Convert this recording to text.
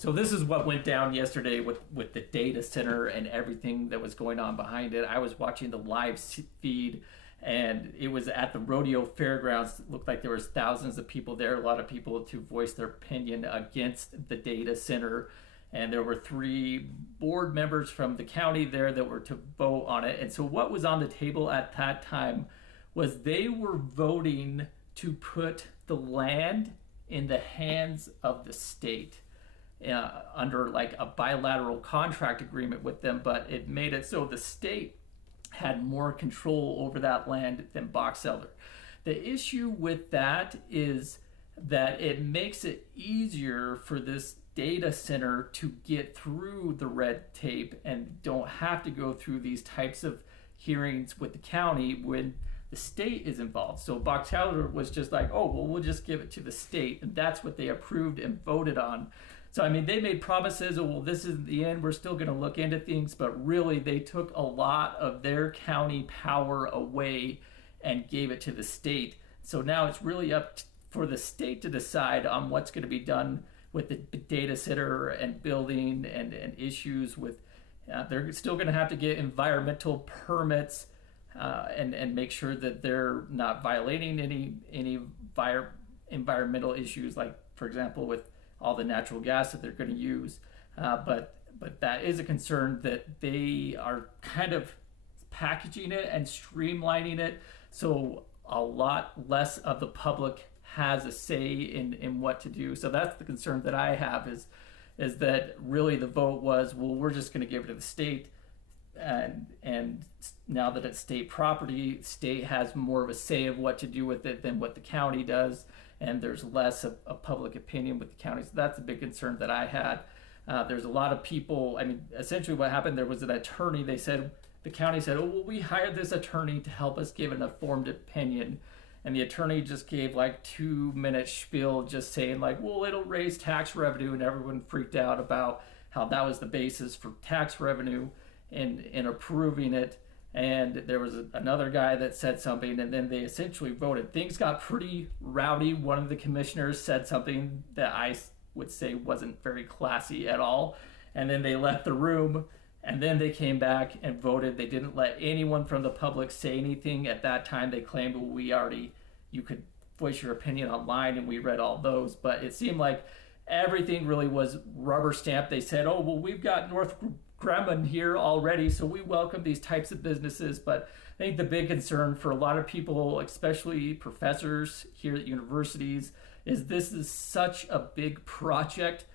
So this is what went down yesterday with the data center and everything that was going on behind it. I was watching the live feed, and it was at the rodeo fairgrounds. It looked like there was thousands of people there, a lot of people to voice their opinion against the data center. And there were three board members from the county there that were to vote on it. And so what was on the table at that time was they were voting to put the land in the hands of the state. Under like a bilateral contract agreement with them, but it made it so the state had more control over that land than Box Elder. The issue with that is that it makes it easier for this data center to get through the red tape and don't have to go through these types of hearings with the county when the state is involved. So Box Elder was just like, oh, well, we'll just give it to the state. And that's what they approved and voted on. So, I mean, they made promises, oh, well, this is the end, we're still going to look into things, but really they took a lot of their county power away and gave it to the state. So now it's really up for the state to decide on what's going to be done with the data center and building and issues with, they're still going to have to get environmental permits and make sure that they're not violating any environmental issues, like, for example, with all the natural gas that they're going to use. But that is a concern that they are kind of packaging it and streamlining it so a lot less of the public has a say in what to do. So that's the concern that I have is that really the vote was, well, we're just going to give it to the state. And now that it's state property, state has more of a say of what to do with it than what the county does, and there's less of public opinion with the county. So that's a big concern that I had. There's a lot of people, I mean, essentially what happened, there was an attorney, the county said, oh, well, we hired this attorney to help us give an informed opinion. And the attorney just gave like 2-minute spiel just saying like, well, it'll raise tax revenue, and everyone freaked out about how that was the basis for tax revenue in approving it. And there was another guy that said something, and then they essentially voted. Things got pretty rowdy. One of the commissioners said something that I would say wasn't very classy at all. And then they left the room, and then they came back and voted. They didn't let anyone from the public say anything. At that time, they claimed, well, you could voice your opinion online, and we read all those. But it seemed like everything really was rubber stamped. They said, oh, well, we've got North Grumman here already, so we welcome these types of businesses. But I think the big concern for a lot of people, especially professors here at universities, is this is such a big project